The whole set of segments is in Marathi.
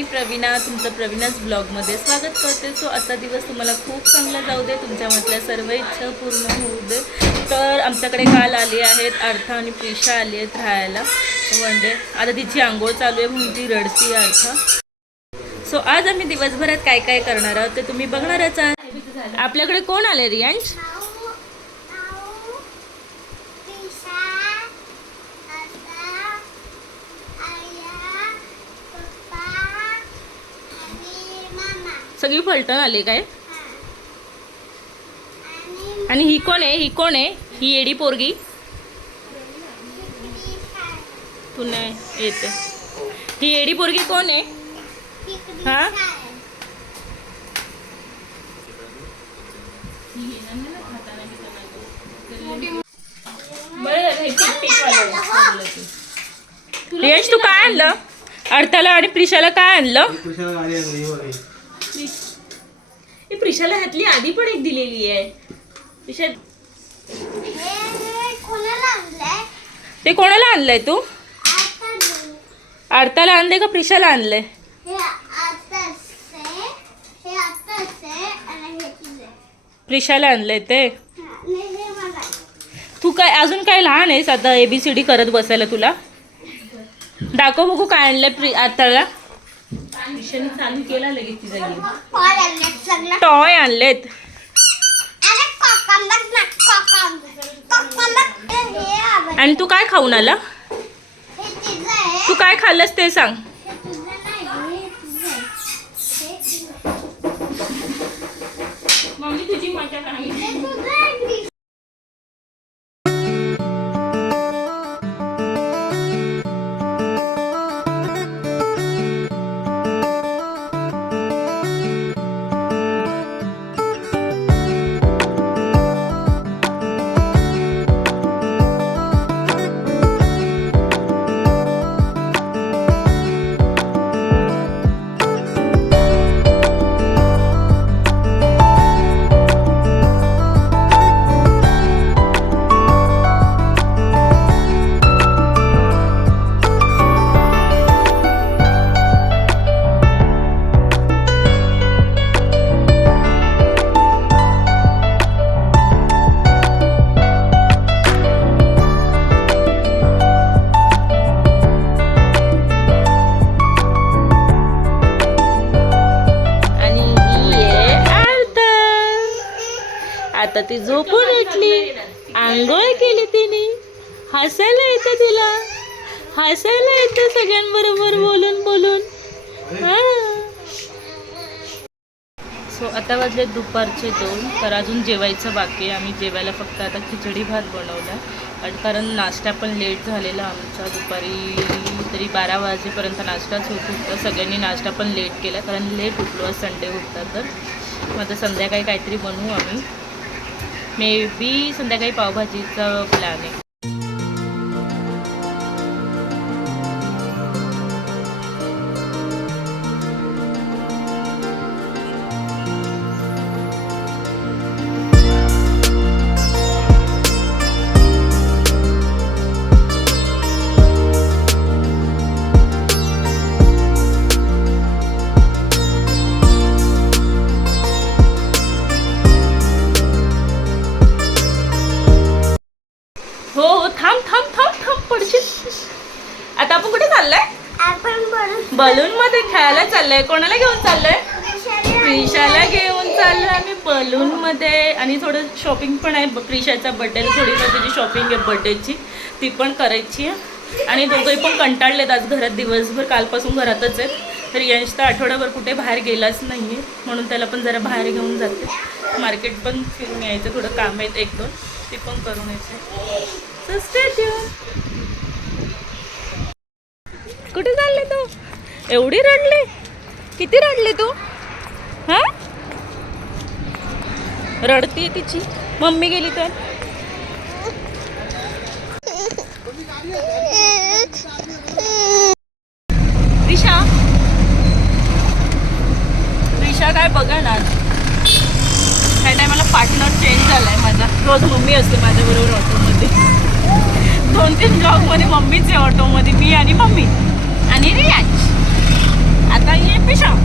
मी प्रवीणा, तुमचं प्रवीणाच ब्लॉगमध्ये स्वागत करते. सो आजचा दिवस तुम्हाला खूप चांगला जाऊ दे, तुमच्यामधल्या सर्व इच्छा पूर्ण होऊ दे. तर आमच्याकडे काल आली आहेत अर्था आणि प्रिशा आली आहेत राहायला वन डे. आता तिची आंघोळ चालू आहे म्हणून ती रडती अर्था. सो आज आम्ही दिवसभरात काय काय करणार आहोत ते तुम्ही बघणारच आहात. आपल्याकडे कोण आले रियांश? सगळी फलटण आले काय? आणि ही कोण आहे? ही कोण आहे? ही येडी पोरगी तू नाही येते. ही येडी पोरगी कोण आहे? हा रियांश तू काय आणलं? अर्थाला आणि प्रिशाला काय आणलं? प्रिशाला ह्यातली आधी पण एक दिलेली आहे. प्रिशा ते कोणाला आणलंय तू? अर्थाला आणलंय का प्रिशाला आणलंय? प्रिशाला आणलंय ते. तू काय अजून काय लहान आहेस आता ABCD करत बसायला? तुला दाखव बघू काय आणलंय अर्थाला. चालू केला लगेच तिचा गेम. टॉय आणलेत. आणि तू काय खाऊन आला? तू काय खाल्लंस ते सांग. मम्मी तुझी मजा नाही. आता ती झोपून उठली, आंघोळ केली तिने. हसायला येतं तिला, हसायला येतं सगळ्यांबरोबर बोलून बोलून. सो आता वाजले दुपारचे 2. तर अजून जेवायचं बाकी आहे. आम्ही जेवायला फक्त आता खिचडी भात बनवला आणि कारण नाश्ता पण लेट झालेला आमचा. दुपारी तरी 12 वाजेपर्यंत नाश्ताच होत होता. सगळ्यांनी नाश्ता पण लेट केला कारण लेट उठलो. आज संडे होता तर मग आता संध्याकाळी काहीतरी बनवू आम्ही. मे बी संध्याकाळी पावभाजीचा प्लॅन आहे. आता आपण कुठे चाललंय? बलून मध्ये खेळायला चाललंय. कोणाला घेऊन चाललंय? प्रिशाला घेऊन चाललोय आम्ही बलून मध्ये. आणि थोडं शॉपिंग पण आहे. प्रिशाचा बर्थडे थोडीफार त्याची शॉपिंग आहे बर्थडेची, ती पण करायची आहे. आणि दोघंही पण कंटाळलेत आज घरात दिवसभर. कालपासून घरातच आहेत. तर यंश तर आठवड्याभर कुठे बाहेर गेलाच नाही आहे म्हणून त्याला पण जरा बाहेर घेऊन जाते. मार्केट पण फिरून यायचं, थोडं काम आहेत 1-2 ते पण करून यायचं. कुठे चालले तू? एवढी रडले? किती रडले तू? हा रडती तिची मम्मी गेली तर. रिशा रिशा काय बघा ना, ह्या टायमाला पार्टनर चेंज झालाय माझा. रोज मम्मी असते माझ्याबरोबर ऑटोमध्ये. 2-3 ब्लॉगमध्ये मम्मीच आहे ऑटोमध्ये, मी आणि मम्मी आणि रियांश. आता ये पिशा.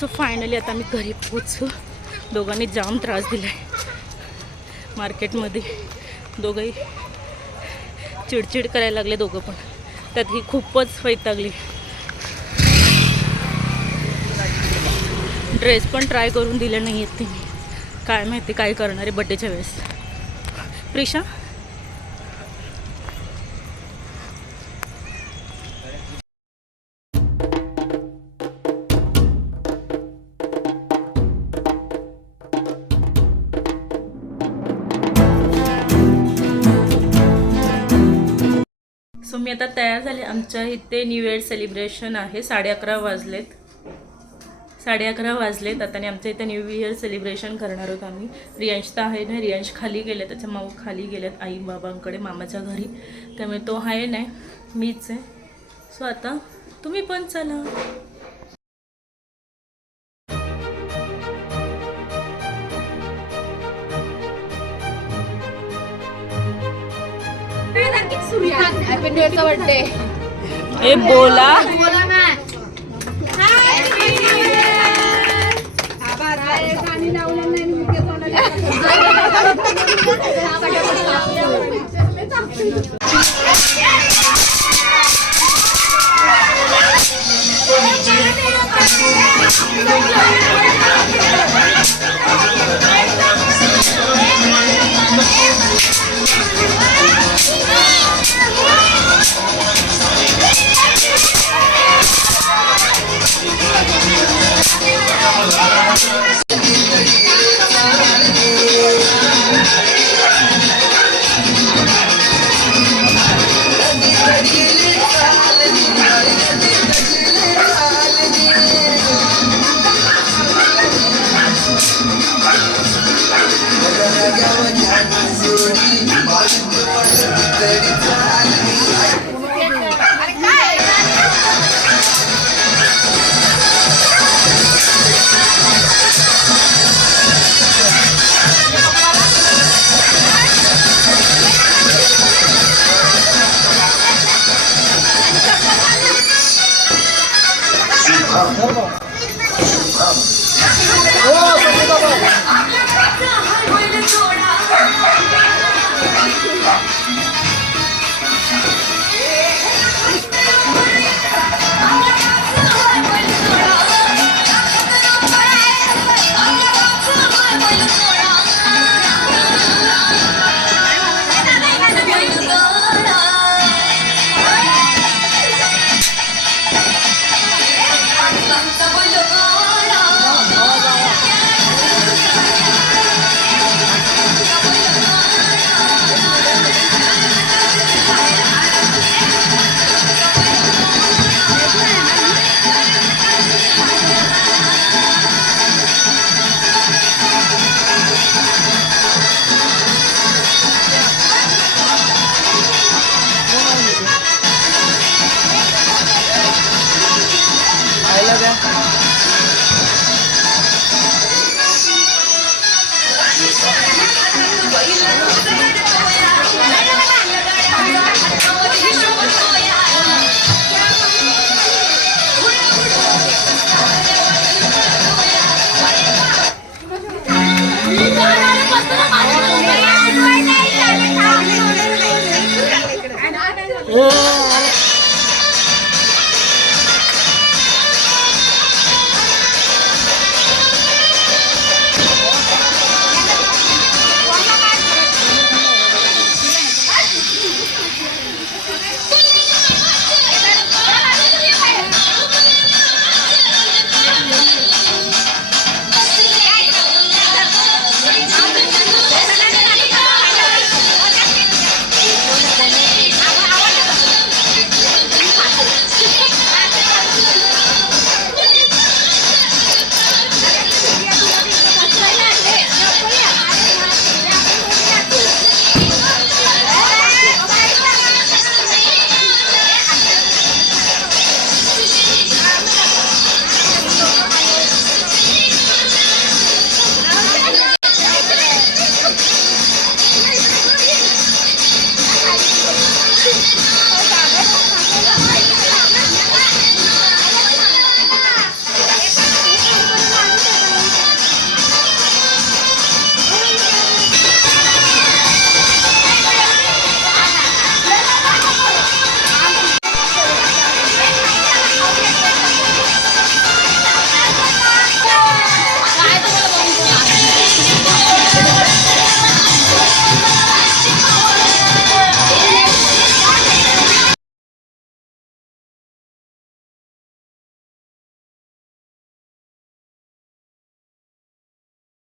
सो फायनली आता मी घरी पोचलो. दोघांनी जाम त्रास दिलाय मार्केटमध्ये. दोघंही चिडचिड करायला लागले दोघं पण. त्यात ही खूपच वैतागली. ड्रेस पण ट्राय करून दिले नाही आहेत तिने. काय माहिती काय करणार आहे बड्डेच्या वेळेस. प्रिशा सो मी आता तयार झाले. आमच्या इथे न्यू इयर सेलिब्रेशन आहे. 11:30 वाजलेत. 11:30 वाजलेत आता. आणि आमच्या इथे न्यू इयर सेलिब्रेशन करणार आहोत आम्ही. रियांश तर आहे नाही. रियांश खाली गेले. त्याच्या माऊ खाली गेल्यात आई बाबांकडे मामाच्या घरी. त्यामुळे तो आहे नाही. मीच आहे. सो आता तुम्ही पण चला. बर्थडे ए बोला ए